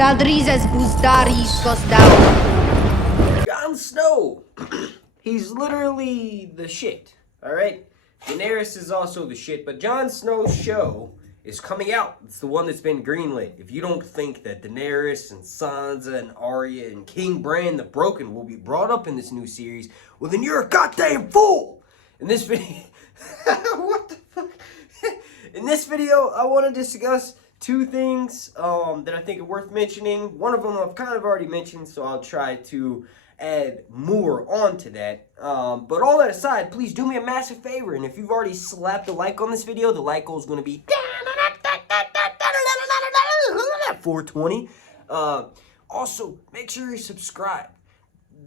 Zaldrizes Buzdaris goes down. Jon Snow. He's literally the shit, alright? Daenerys is also the shit, but Jon Snow's show is coming out. It's the one that's been greenlit. If you don't think that Daenerys and Sansa and Arya and King Bran the Broken will be brought up in this new series, well then you're a goddamn fool! In this video... what the fuck? In this video, I want to discuss two things that I think are worth mentioning. One of them I've kind of already mentioned, so I'll try to add more onto that. But all that aside, please do me a massive favor, and if you've already slapped a like on this video, the like goal is going to be 420. Also, make sure you subscribe.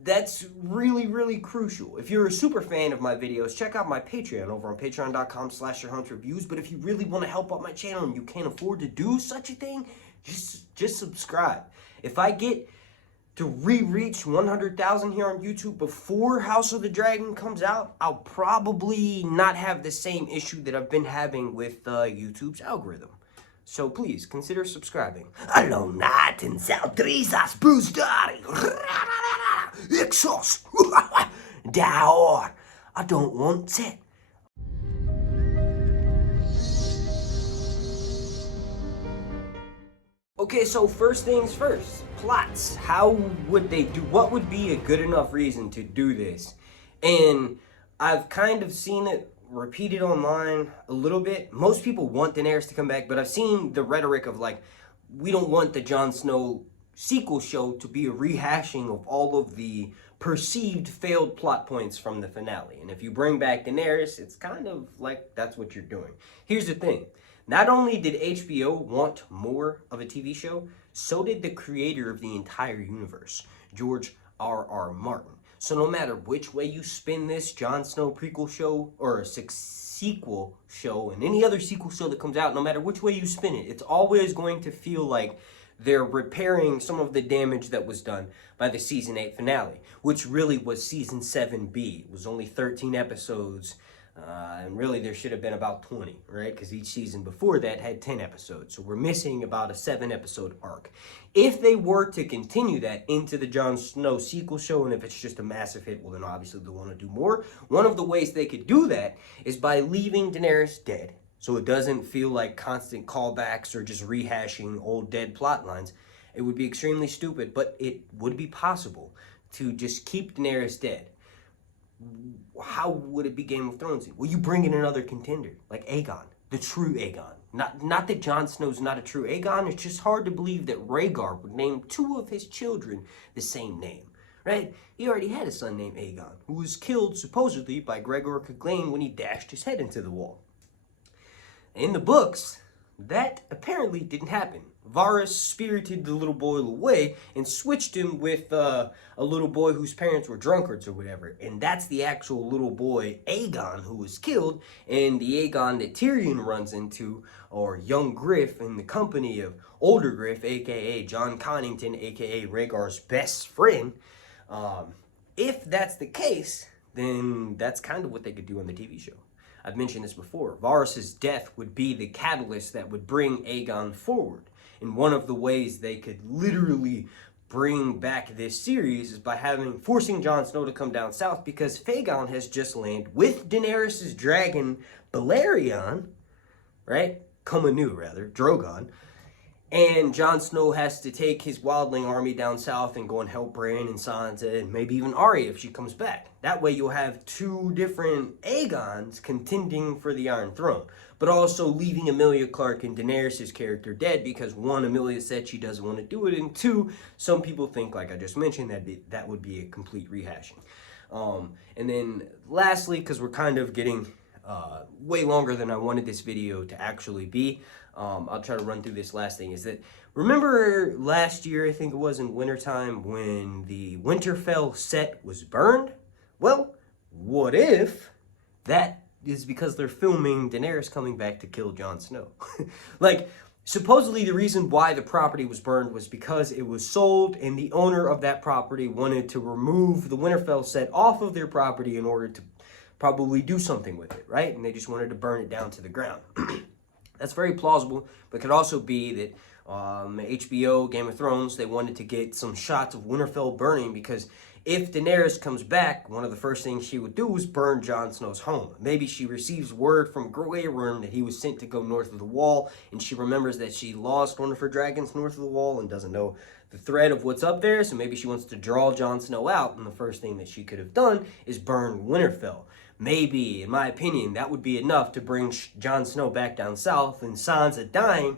That's really, really crucial. If you're a super fan of my videos, check out my Patreon over on patreon.com/YourHuntReviews. But if you really want to help out my channel and you can't afford to do such a thing, just subscribe. If I get to re-reach 100,000 here on YouTube before House of the Dragon comes out, I'll probably not have the same issue that I've been having with YouTube's algorithm. So please, consider subscribing. Alone night in Zaldrizas Buzdari. Ixos. Daor. I don't want it. Okay, so first things first. Plots. How would they do? What would be a good enough reason to do this? And I've kind of seen it repeated online a little bit. Most people want Daenerys to come back, but I've seen the rhetoric of like, we don't want the Jon Snow sequel show to be a rehashing of all of the perceived failed plot points from the finale. And if you bring back Daenerys, it's kind of like that's what you're doing. Here's the thing. Not only did HBO want more of a TV show, so did the creator of the entire universe, George R.R. Martin. So no matter which way you spin this Jon Snow prequel show or a sequel show and any other sequel show that comes out, no matter which way you spin it, it's always going to feel like they're repairing some of the damage that was done by the season 8 finale, which really was season 7B. It was only 13 episodes, and really there should have been about 20, right? Because each season before that had 10 episodes. So we're missing about a 7-episode arc. If they were to continue that into the Jon Snow sequel show, and if it's just a massive hit, well then obviously they want to do more. One of the ways they could do that is by leaving Daenerys dead. So it doesn't feel like constant callbacks or just rehashing old dead plot lines. It would be extremely stupid, but it would be possible to just keep Daenerys dead. How would it be Game of Thrones? Well, you bring in another contender, like Aegon, the true Aegon. Not that Jon Snow's not a true Aegon, it's just hard to believe that Rhaegar would name 2 of his children the same name, right? He already had a son named Aegon, who was killed supposedly by Gregor Clegane when he dashed his head into the wall. In the books, that apparently didn't happen. Varys spirited the little boy away and switched him with a little boy whose parents were drunkards or whatever. And that's the actual little boy, Aegon, who was killed. And the Aegon that Tyrion runs into, or young Griff, in the company of older Griff, a.k.a. John Connington, a.k.a. Rhaegar's best friend. If that's the case, then that's kind of what they could do on the TV show. I've mentioned this before. Varys' death would be the catalyst that would bring Aegon forward. And one of the ways they could literally bring back this series is by forcing Jon Snow to come down south, because Faegon has just landed with Daenerys' dragon Balerion, right? Comanu, rather, Drogon. And Jon Snow has to take his wildling army down south and go and help Breanne and Sansa and maybe even Arya if she comes back. That way you'll have 2 different Aegons contending for the Iron Throne, but also leaving EMILIA Clarke and Daenerys' character dead because 1, EMILIA said she doesn't want to do it, and 2, some people think, like I just mentioned, that would be a complete rehashing. And then lastly, because we're kind of getting way longer than I wanted this video to actually be, I'll try to run through this last thing, is that, remember last year, I think it was in wintertime, when the Winterfell set was burned? Well, what if that is because they're filming Daenerys coming back to kill Jon Snow? Like, supposedly the reason why the property was burned was because it was sold and the owner of that property wanted to remove the Winterfell set off of their property in order to probably do something with it, right? And they just wanted to burn it down to the ground. That's very plausible, but it could also be that HBO, Game of Thrones, they wanted to get some shots of Winterfell burning because if Daenerys comes back, one of the first things she would do is burn Jon Snow's home. Maybe she receives word from GRRM that he was sent to go north of the wall, and she remembers that she lost one of her dragons north of the wall and doesn't know the threat of what's up there, so maybe she wants to draw Jon Snow out, and the first thing that she could have done is burn Winterfell. Maybe, in my opinion, that would be enough to bring Jon Snow back down south, and Sansa dying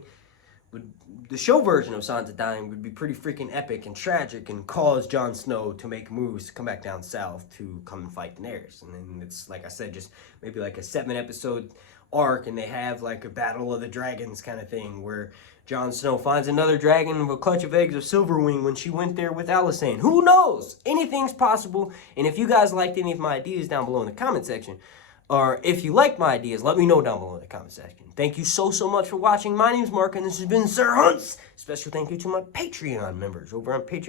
the show version of Sansa dying would be pretty freaking epic and tragic and cause Jon Snow to make moves to come back down south to come and fight Daenerys. And then it's, like I said, just maybe like a 7-episode arc, and they have like a Battle of the Dragons kind of thing where Jon Snow finds another dragon with a clutch of eggs of Silverwing when she went there with Alicent. Who knows? Anything's possible. And if you guys liked any of my ideas down below in the comment section, or if you like my ideas, let me know down below in the comment section. Thank you so much for watching. My name's Mark, and this has been Sir Hunts. Special thank you to my Patreon members over on Patreon.